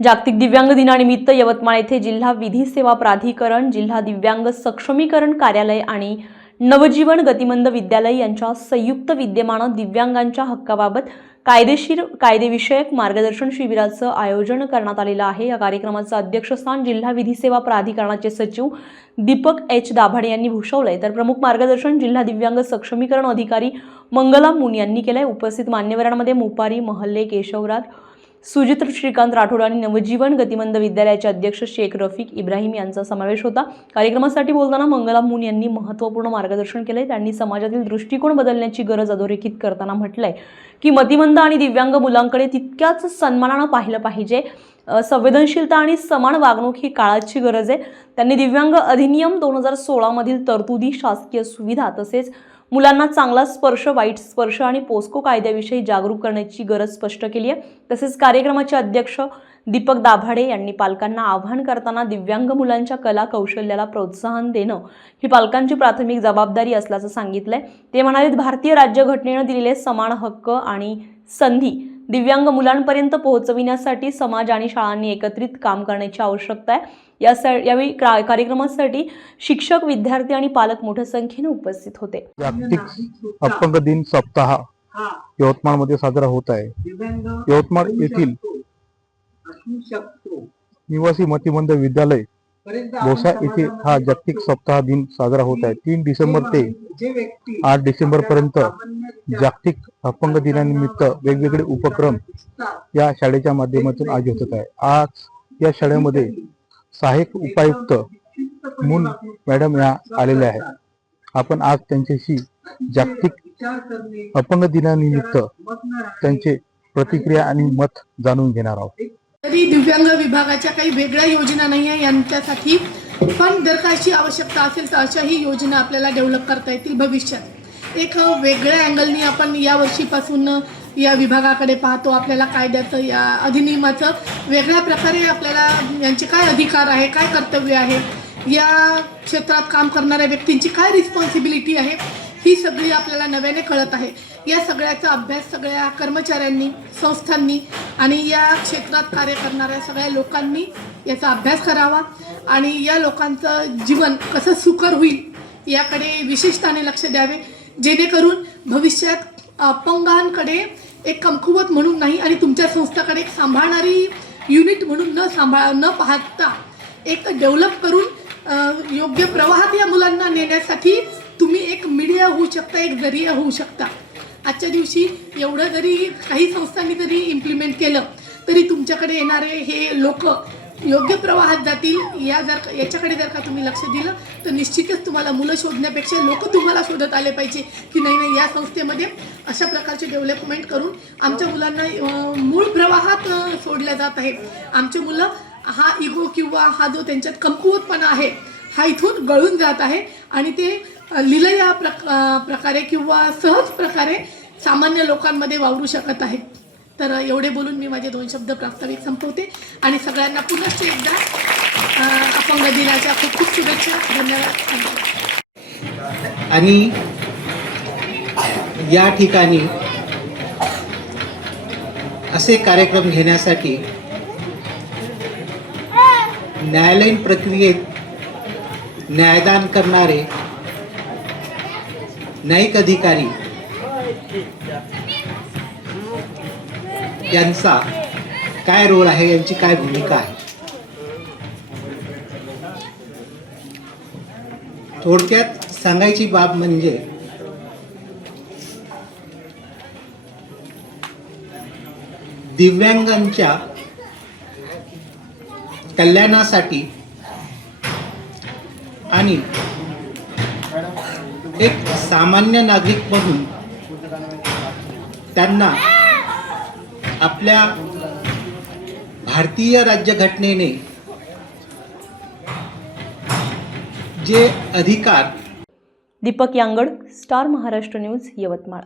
जागतिक दिव्यांग दिनानिमित्त यवतमाळ येथे जिल्हा विधी सेवा प्राधिकरण जिल्हा दिव्यांग सक्षमीकरण कार्यालय आणि नवजीवन गतिमंद विद्यालय यांच्या संयुक्त विद्यमानं दिव्यांगांच्या हक्काबाबत कायदेशीर कायदेविषयक मार्गदर्शन शिबिराचं आयोजन करण्यात आलेलं आहे. या कार्यक्रमाचं अध्यक्षस्थान जिल्हा विधी सेवा प्राधिकरणाचे सचिव दीपक एच दाभाडे यांनी भूषवलंय. तर प्रमुख मार्गदर्शन जिल्हा दिव्यांग सक्षमीकरण अधिकारी मंगला मुन यांनी केलंय. उपस्थित मान्यवरांमध्ये मुपारी महल्ले केशवराज सुजित श्रीकांत राठोड आणि नवजीवन गतिमंद विद्यालयाचे अध्यक्ष शेख रफिक इब्राहिम यांचा समावेश होता. कार्यक्रमासाठी बोलताना मंगला मुन यांनी महत्त्वपूर्ण मार्गदर्शन केलंय. त्यांनी समाजातील दृष्टिकोन बदलण्याची गरज अधोरेखित करताना म्हटलंय की मतिमंद आणि दिव्यांग मुलांकडे तितक्याच सन्मानानं पाहिलं पाहिजे. संवेदनशीलता आणि समान वागणूक ही काळाची गरज आहे. त्यांनी दिव्यांग अधिनियम दोन हजार सोळामधील तरतुदी शासकीय सुविधा तसेच मुलांना चांगला स्पर्श वाईट स्पर्श आणि पोस्को कायद्याविषयी जागरूक करण्याची गरज स्पष्ट केली आहे. तसेच कार्यक्रमाचे अध्यक्ष दीपक दाभाडे यांनी पालकांना आव्हान करताना दिव्यांग मुलांच्या कला कौशल्याला प्रोत्साहन देणं ही पालकांची प्राथमिक जबाबदारी असल्याचं सांगितलंय. ते म्हणाले भारतीय राज्यघटनेनं दिलेले समान हक्क आणि संधी दिव्यांग मुलांपर्यंत पोहोचविण्यासाठी समाज आणि शाळांनी एकत्रित काम करण्याची आवश्यकता आहे. या यावेळी कार्यक्रमासाठी शिक्षक विद्यार्थी आणि पालक मोठ्या संख्येने उपस्थित होते. जागतिक अपंग दिन सप्ताह यवतमाळमध्ये साजरा होत आहे. यवतमाळ येथील निवासी मतिमंद विद्यालय भोसा येथे हा जागतिक सप्ताह दिन साजरा होत आहे. तीन डिसेंबर ते आठ डिसेंबर पर्यंत जागतिक अपंग दिनानिमित्त वेगवेगळे उपक्रम या शाळेच्या माध्यमातून आयोजित होत आहे. आज या शाळेमध्ये सहाय्यक उपायुक्त मुन मॅडम या आलेल्या आहेत. आपण आज त्यांच्याशी जागतिक अपंग दिनानिमित्त त्यांचे प्रतिक्रिया आणि मत जाणून घेणार आहोत. तरी दिव्यांग विभागाच्या काही वेगळ्या योजना नाही आहे यांच्यासाठी पण जर का अशी आवश्यकता असेल तर अशाही योजना आपल्याला डेव्हलप करता येतील भविष्यात. एक वेगळ्या अँगलनी आपण या वर्षीपासून या विभागाकडे पाहतो आपल्याला कायद्याचं या अधिनियमाचं वेगळ्या प्रकारे आपल्याला यांचे काय अधिकार आहे काय कर्तव्य आहे या क्षेत्रात काम करणाऱ्या व्यक्तींची काय रिस्पॉन्सिबिलिटी आहे ही सगळी आपल्याला नव्याने कळत आहे. या सगळ्याचा अभ्यास सगळ्या कर्मचाऱ्यांनी संस्थांनी आणि या क्षेत्रात कार्य करणाऱ्या सगळ्या लोकांनी याचा अभ्यास करावा आणि या लोकांचं जीवन कसं सुकर होईल याकडे विशेषताने लक्ष द्यावे. जेणेकरून भविष्यात अपंगांकडे एक कमकुवत म्हणून नाही आणि तुमच्या संस्थाकडे एक सांभाळणारी युनिट म्हणून न सांभाळ न पाहता एक डेव्हलप करून योग्य प्रवाहात या मुलांना नेण्यासाठी तुम्ही एक मीडिया होऊ शकता एक जरिया होऊ शकता. आजच्या दिवशी एवढं जरी काही संस्थांनी जरी इम्प्लिमेंट केलं तरी तुमच्याकडे येणारे हे लोक योग्य प्रवाहात जातील या जर का- याच्याकडे जर का तुम्ही लक्ष दिलं तर निश्चितच तुम्हाला मुलं शोधण्यापेक्षा लोक तुम्हाला शोधत आले पाहिजे की नाही नाही या संस्थेमध्ये अशा प्रकारचे डेव्हलपमेंट करून आमच्या मुलांना मूळ प्रवाहात सोडल्या जात आहे आमचे मुलं हा इगो किंवा हा जो त्यांच्यात कमकुवतपणा आहे हा इथून गळून जात आहे आणि ते लिलया प्रक प्रकारे किंवा सहज प्रकारे सामान्य लोकांमध्ये वावरू शकत आहेत. तर एवढे बोलून मी माझे दोन शब्द प्रास्ताविक संपवते. आणि सगळ्यांना पुनश्च एकदा अपंग दिनाच्या खूप खूप शुभेच्छा. धन्यवाद. आणि या ठिकाणी असे कार्यक्रम घेण्यासाठी न्यायालयीन प्रक्रियेत न्यायदान करणारे न्यायिक अधिकारी यांचा काय रोल आहे यांची काय भूमिका आहे? थोडक्यात सांगायची बाब म्हणजे दिव्यांगांच्या कल्याणासाठी आणि एक सामान्य नागरिक म्हणून त्यांना आपल्या भारतीय राज्यघटनेने जे अधिकार दीपक यांगड स्टार महाराष्ट्र न्यूज यवतमाळ.